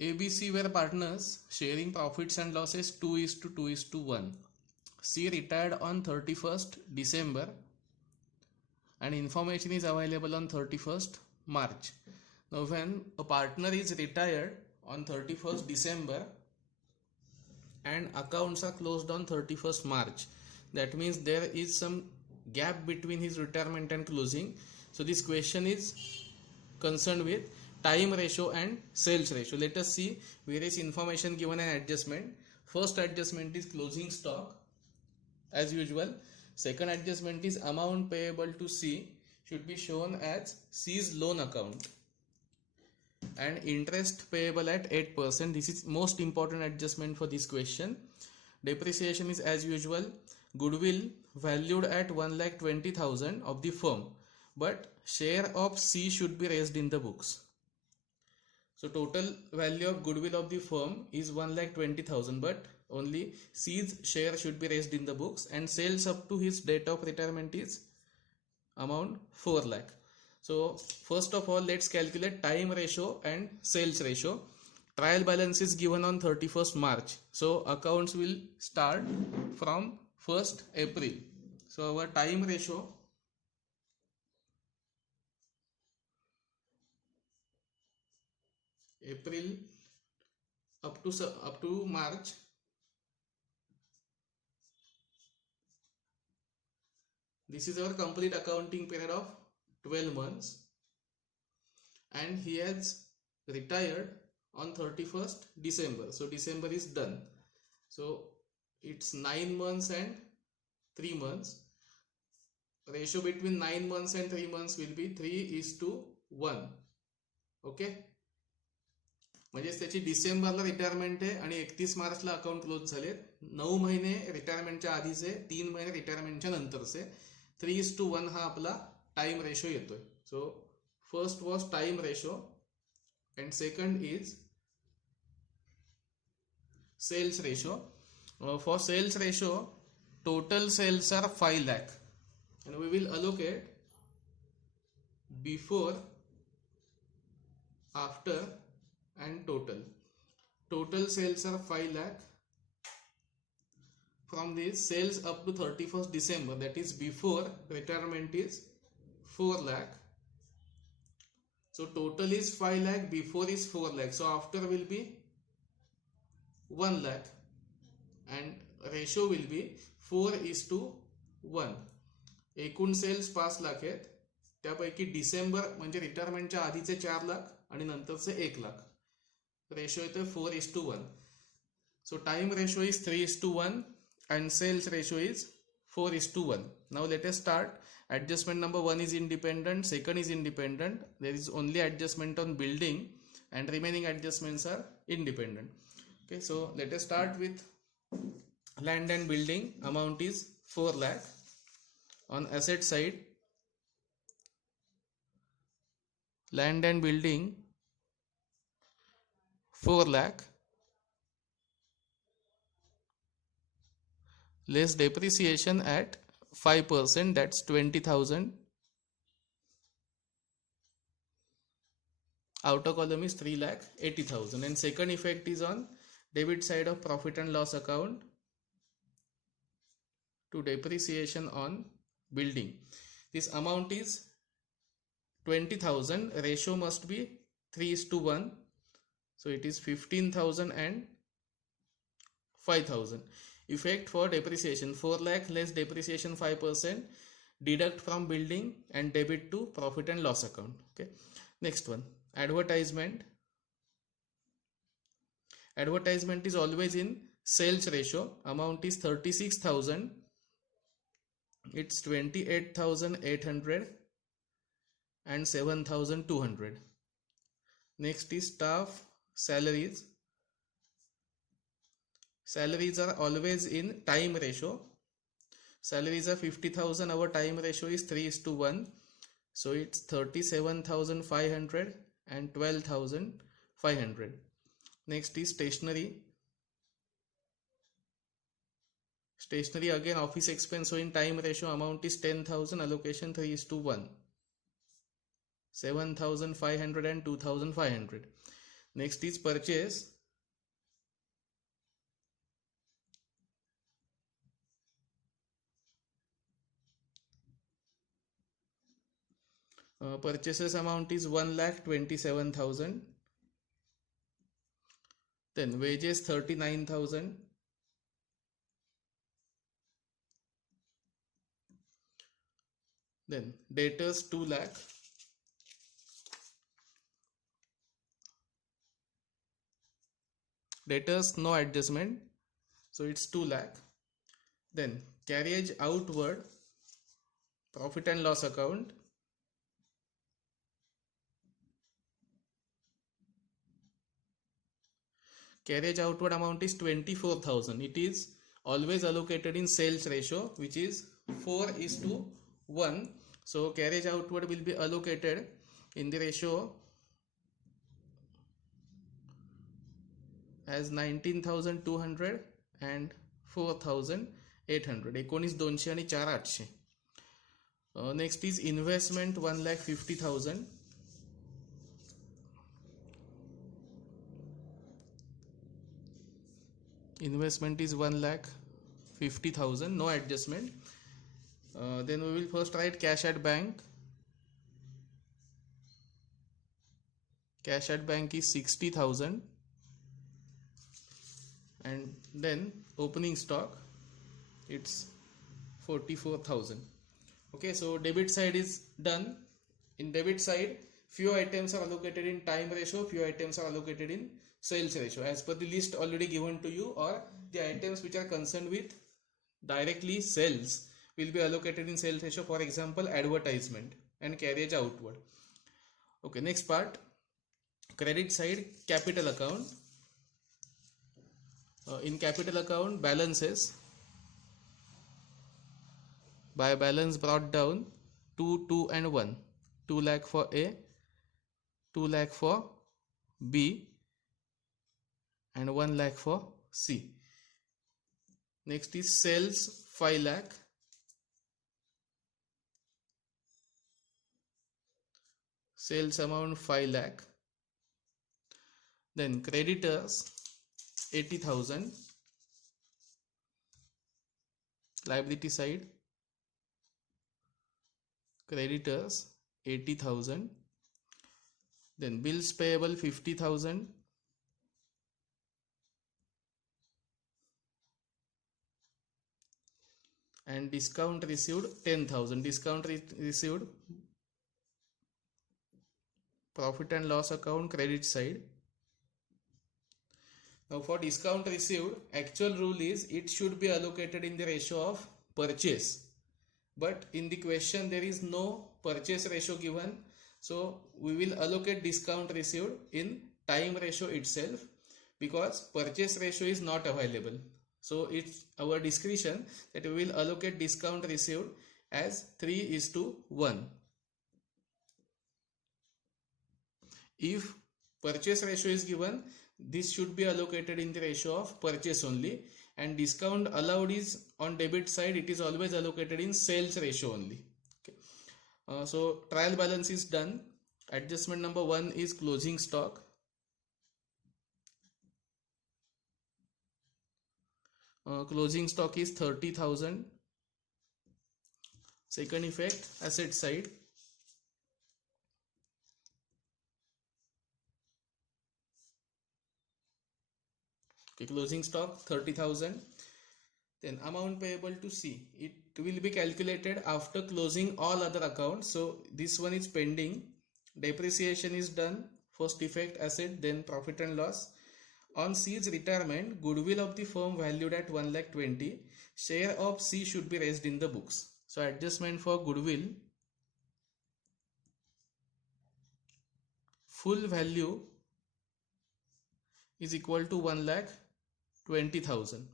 ABC were partners sharing profits and losses 2:1. C retired on 31st December and information is available on 31st March. Now when a partner is retired on 31st December and accounts are closed on 31st March, that means there is some gap between his retirement and closing. So this question is concerned with time ratio and sales ratio. Let us see various information given and adjustment. First adjustment is closing stock as usual. Second adjustment is amount payable to C should be shown as C's loan account and interest payable at 8%. This is most important adjustment for this question. Depreciation is as usual. Goodwill valued at 1,20,000 of the firm, but share of C should be raised in the books. So total value of goodwill of the firm is 1,20,000, but only C's share should be raised in the books, and sales up to his date of retirement is amount 4 lakh. So first of all, let's calculate time ratio and sales ratio. Trial balance is given on 31st March. So accounts will start from 1st April. So our time ratio April up to March, this is our complete accounting period of 12 months, and he has retired on 31st December. So December is done. So it's 9 months and 3 months. Ratio between 9 months and 3 months will be 3:1. Okay, म्हणजेच त्याची डिसेंबरला retirement आहे आणि 31 मार्चला account close झाले. 9 महिने रिटायरमेंटच्या आधीचे, 3 महिने रिटायरमेंटच्या नंतरचे. 3:1 हा आपला टाइम रेशो येतोय. So first was time ratio and second is sales ratio. For sales ratio, total sales are 5 lakh and we will allocate before, after and total. Total sales are 5 lakh. From this, sales up to 31st December, that is before retirement, is 4 lakh. So total is 5 lakh, before is 4 lakh. So after will be 1 lakh and ratio will be 4:1. एकूण sales 5 lakh आहेत, त्यापैकी December म्हणजे रिटायरमेंटच्या आधीचे 4 लाख आणि नंतरचे 1 lakh. Ratio येतोय 4:1. सो time ratio is 3:1 and sales ratio is 4:1. Now let us start. Adjustment number 1 is independent, second is independent. There is only adjustment on building and remaining adjustments are independent. Okay, so let us start with land and building. Amount is 4 lakh. On asset side, land and building 4 lakh less depreciation at 5%, that's 20,000. Outer column is 3,80,000. And second effect is on debit side of profit and loss account to depreciation on building. This amount is 20,000. Ratio must be 3:1. So it is 15,000 and 5,000. Effect for depreciation: 4 lakh less depreciation 5%, deduct from building and debit to profit and loss account. Okay, next one, advertisement. Advertisement is always in sales ratio. Amount is 36,000. It's 28,800 and 7,200. Next is staff salaries. Salaries are always in time ratio. Salaries are 50,000. Our time ratio is 3:1. So it's 37,500 and 12,500. Next is stationery. Stationery again office expense. So in time ratio, amount is 10,000. Allocation 3:1. 7,500 and 2,500. Next is purchase. Purchases amount is 1,27,000. Then wages 39,000. Then debtors 2 lakh. Debtors no adjustment, so it's 2 lakh. Then carriage outward, profit and loss account. Carriage outward amount is 24,000. It is always allocated in sales ratio, which is 4:1. So carriage outward will be allocated in the ratio as 19,200 and 4,800. 19,200 आणि 4,800. Next is investment 1,50,000. Investment is 1,50,000, no adjustment. Then we will first write cash at bank. Cash at bank is 60,000. And then opening stock, it's 44,000. Okay, so debit side is done. In debit side, few items are allocated in time ratio, few items are allocated in sales ratio as per the list already given to you, or the items which are concerned with directly sales will be allocated in sales ratio. For example, advertisement and carriage outward. Okay, next part, credit side, capital account. In capital account, balances. By balance brought down 2, 2 and 1. 2 lakh for A, 2 lakh for B, and 1 lakh for C. Next is sales 5 lakh. Sales amount 5 lakh. Then creditors 80,000. Liability side, creditors 80,000. Then bills payable 50,000. And discount received 10,000. Discount received, profit and loss account, credit side. Now for discount received, actual rule is it should be allocated in the ratio of purchase. But in the question there is no purchase ratio given. So we will allocate discount received in time ratio itself, because purchase ratio is not available. So it's our discretion that we will allocate discount received as 3:1. If purchase ratio is given, this should be allocated in the ratio of purchase only, and discount allowed is on debit side, it is always allocated in sales ratio only. Okay. So trial balance is done. Adjustment number 1 is closing stock. Closing stock is 30,000. Second effect, asset side. Okay, closing stock 30,000. Then amount payable to C, it will be calculated after closing all other accounts. So this one is pending. Depreciation is done. First effect asset, then profit and loss. On C's retirement, goodwill of the firm valued at 1,20,000. Share of C should be raised in the books. So adjustment for goodwill, full value is equal to 1,20,000,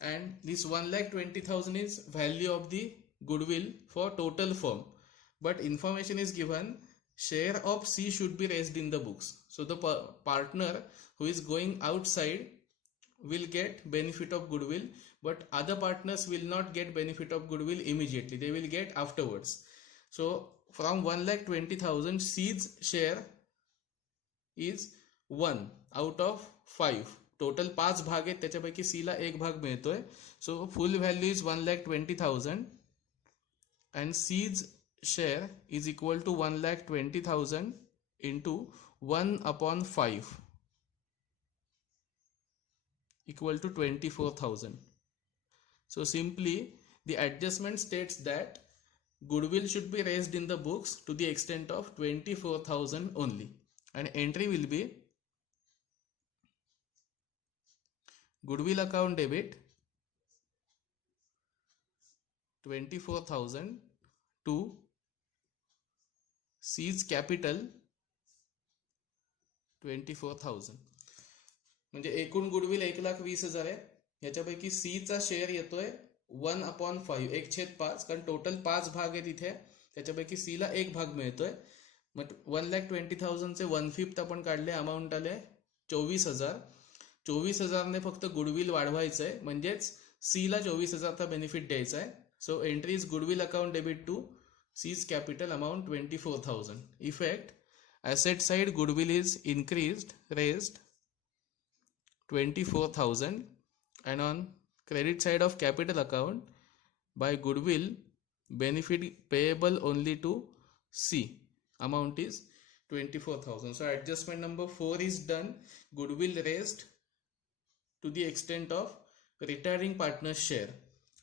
and this 1,20,000 is value of the goodwill for total firm, but information is given share of C should be raised in the books. So the partner who is going outside will get benefit of goodwill, but other partners will not get benefit of goodwill immediately, they will get afterwards. So from 1,20,000, C's share is 1 out of 5. Total 5 भाग आहेत, त्याच्यापैकी C ला एक भाग मिळतोय. So full value is 1,20,000 and C's share is equal to 1,20,000 into 1/5 equal to 24,000. So simply the adjustment states that goodwill should be raised in the books to the extent of 24,000 only, and entry will be goodwill account debit 24,000 to C's capital 24,000. म्हणजे एकूण goodwill 1,20,000 आहे. याच्यापैकी सी चा share येतोय 1/5 1/5, कारण total 5 भाग आहेत इथे, त्याच्यापैकी सी ला एक भाग मिळतोय. मग 1,20,000 चे 1/5 आपण काढले, अमाऊंट आले 24,000. 24,000 ने फक्त गुडविल वाढवायचंय, म्हणजेच सी ला 24,000चा बेनिफिट द्यायचा आहे. So entry is goodwill account debit to C's capital amount 24,000. Effect asset side goodwill is increased, raised 24,000, and on credit side of capital account by goodwill benefit payable only to C amount is 24,000. So adjustment number 4 is done. Goodwill raised to the extent of retiring partner's share.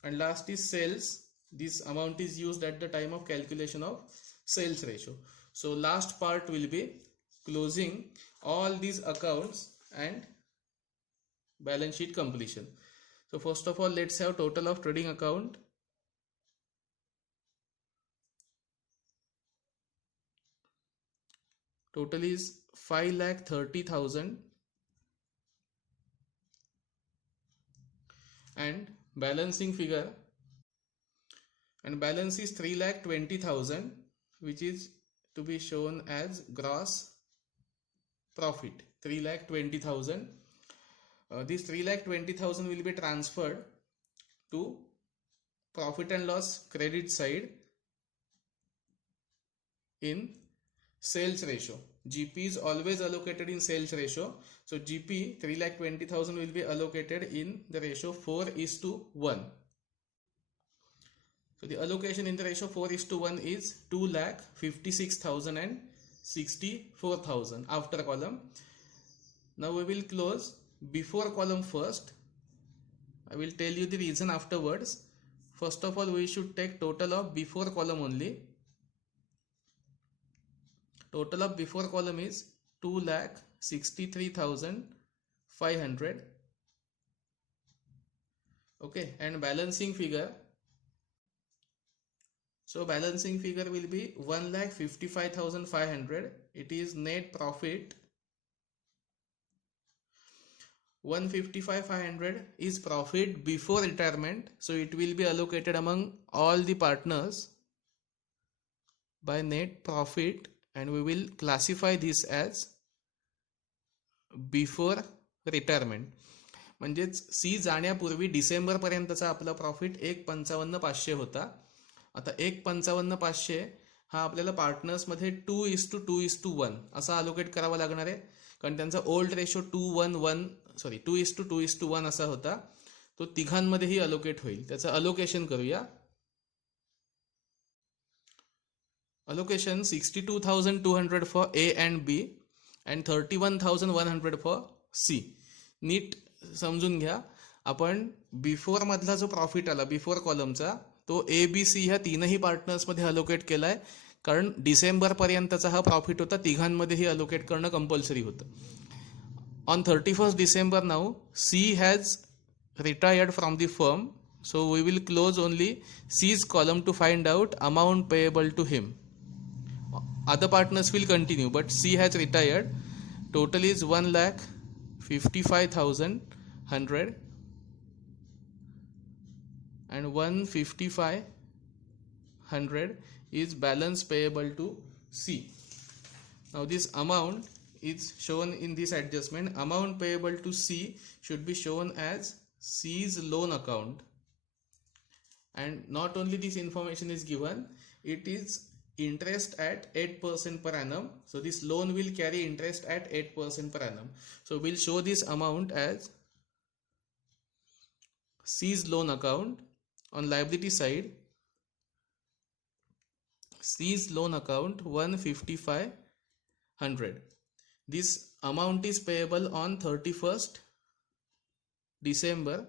And last is sales. This amount is used at the time of calculation of sales ratio. So last part will be closing all these accounts and balance sheet completion. So first of all, let's have total of trading account. Total is 5,30,000 and balancing figure, and balance is 3,20,000, which is to be shown as gross profit 3,20,000. This 3,20,000 will be transferred to profit and loss credit side in sales ratio. GP is always allocated in sales ratio. So GP 3,20,000 will be allocated in the ratio 4:1. So the allocation in the ratio 4:1 is 2,56,000 and 64,000 after column. Now we will close before column first. I will tell you the reason afterwards. First of all, we should take total of before column only. Total of before column is 2,63,500. Okay, and balancing figure. So balancing figure will be 1,55,500. It is net profit. 155,500 is profit before retirement. So it will be allocated among all the partners by net profit, and we will classify this as before retirement. म्हणजेच सी जाण्यापूर्वी December पर्यंतचा आपला profit 1,55,500 होता. आता 1,55,500 हा आपल्याला partners मध्ये 2:2:1 असा allocate करावा लागणार आहे, कारण त्यांचा ओल्ड रेशो 2:1 असा होता. तो तिघांमध्येही अलोकेट होईल. त्याचं अलोकेशन करूया. Allocation 62,200 for A and B and 31,100 for C. NEET समजून घ्या. आपण बिफोर मधला जो प्रॉफिट आला बिफोर कॉलमचा, तो ए बी सी ह्या तीनही पार्टनर्स मध्ये अलोकेट केलाय, कारण डिसेंबर पर्यंतचा हा प्रॉफिट होता, तिघांमध्येही अलोकेट करणं कंपल्सरी होतं. On 31st December now C has retired from the firm, so we will close only C's column to find out amount payable to him. Other partners will continue, but C has retired. Total is 1,55,100 and 155,100 is balance payable to C. Now this amount is shown in this adjustment. Amount payable to C should be shown as C's loan account, and not only this information is given, it is interest at 8% per annum. So this loan will carry interest at 8% per annum. So we'll show this amount as C's loan account. On liability side, C's loan account 15500. This amount is payable on 31st December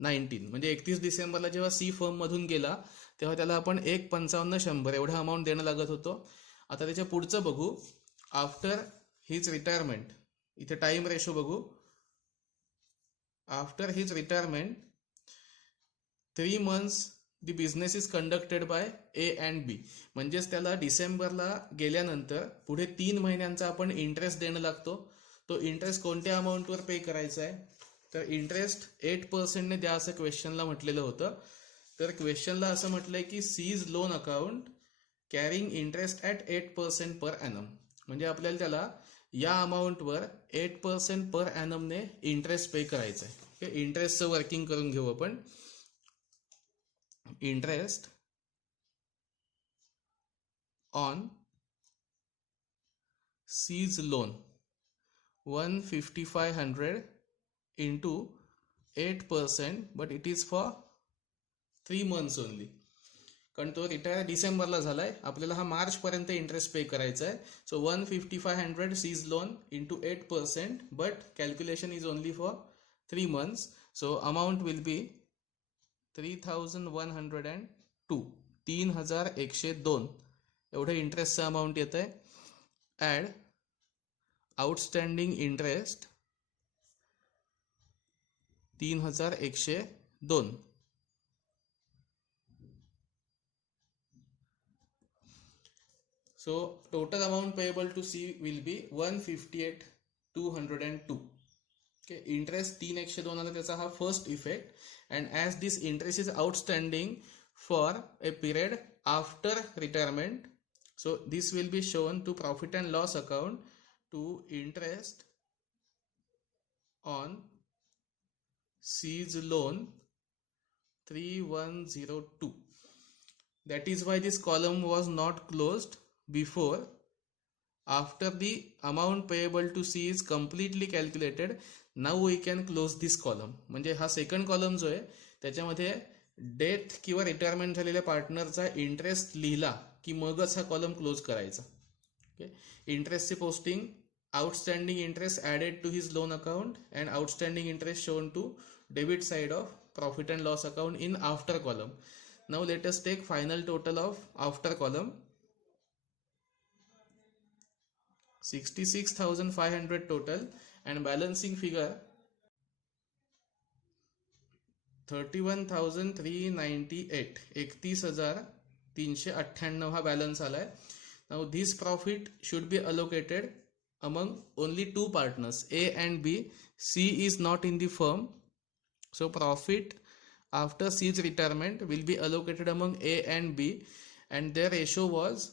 19. म्हणजे 31 डिसेंबरला जेव्हा सी firm मधून गेला तेव्हा त्याला आपण 1,55,100 एवढा amount देणं लागत होतं. आता त्याच्या पुढचं बघू. आफ्टर हिज रिटायरमेंट, इथे टाइम रेशो बघू. After his retirement 3 months the business is conducted by A and B. म्हणजेच त्याला डिसेंबरला गेल्यानंतर पुढे 3 महिन्यांचा आपण इंटरेस्ट देणं लागतो. तो इंटरेस्ट कोणत्या अमाऊंटवर पे करायचा आहे, तर इंटरेस्ट 8% ने द्या असं क्वेश्चनला म्हटलेलं होतं. तर क्वेश्चनला असं म्हटलंय की C's loan account carrying interest at 8% per annum. म्हणजे आपल्याला त्याला या अमाऊंटवर 8% पर ॲनमने इंटरेस्ट पे करायचा आहे. ओके, इंटरेस्टचं वर्किंग करून घेऊ आपण. Interest on C's loan 15500 into 8%, but it is for 3 months only. कारण तो रिटायर डिसेंबरला झालाय, आपल्याला हा मार्च पर्यंत इंटरेस्ट पे करायचा आहे. So 15500 C's loan into 8%, but calculation is only for 3 months. So amount will be 3102. 3102 एवढं इंटरेस्टचं अमाऊंट येत आहे. Add outstanding interest 3102. So total amount payable to C will be 158,202. Okay, interest 3102 आला, त्याचा हा first effect. and as this interest is outstanding for a period after retirement, so this will be shown to profit and loss account to interest on C's loan 3102. That is why this column was not closed before. After the amount payable to C is completely calculated, now we can close this column. म्हणजे हा second column जो आहे त्याच्यामध्ये death किंवा retirement झालेल्या पार्टनरचा interest लिहिला की मगच हा कॉलम क्लोज करायचा. ओके, इंटरेस्टची posting outstanding interest added to his loan account and outstanding interest shown to debit side of profit and loss account in after column. Now let us take final total of after column. 66,500 total and balancing figure 31,398. 31,398 हा balance आलाय. Now this profit should be allocated among only two partners, A and B. C is not in the firm, so profit after C's retirement will be allocated among A and B, and their ratio was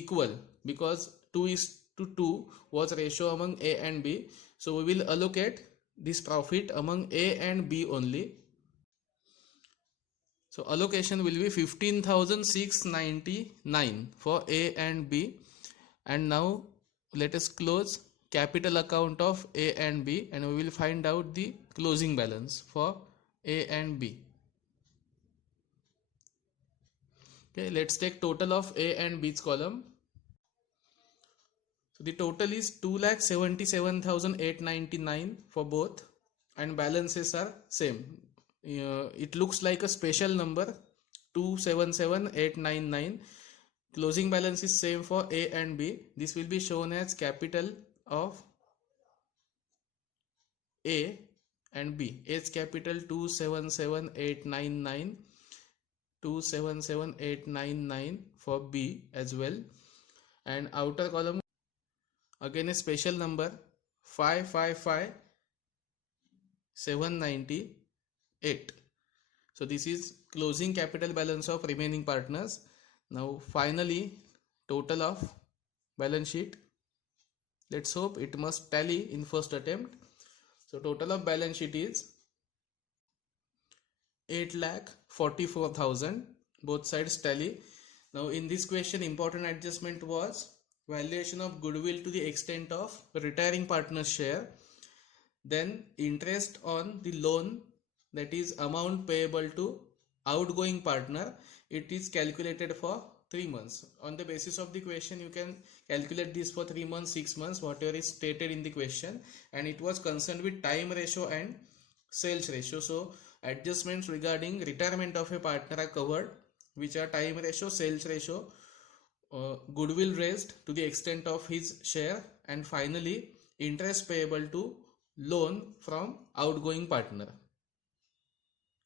equal because 2:2 was ratio among A and B. So we will allocate this profit among A and B only. So allocation will be 15,699 for A and B. And now let us close capital account of A and B, and we will find out the closing balance for A and B. Okay, let's take total of A and B's column. So the total is 2,77,899 for both, and balances are same. It looks like a special number 277,899. Closing balance is same for A and B. This will be shown as capital of A and B. A's capital 277,899, 277,899 for B as well. And outer column again a special number 555,798. So this is closing capital balance of remaining partners. Now finally total of balance sheet. Let's hope it must tally in first attempt. So total of balance sheet is 8,44,000. Both sides tally. Now in this question, important adjustment was valuation of goodwill to the extent of retiring partner's share, then interest on the loan, that is amount payable to outgoing partner, it is calculated for 3 months. On the basis of the question, you can calculate this for 3 months, 6 months, whatever is stated in the question, and it was concerned with time ratio and sales ratio. So adjustments regarding retirement of a partner are covered, which are time ratio, sales ratio, goodwill raised to the extent of his share, and finally interest payable to loan from outgoing partner.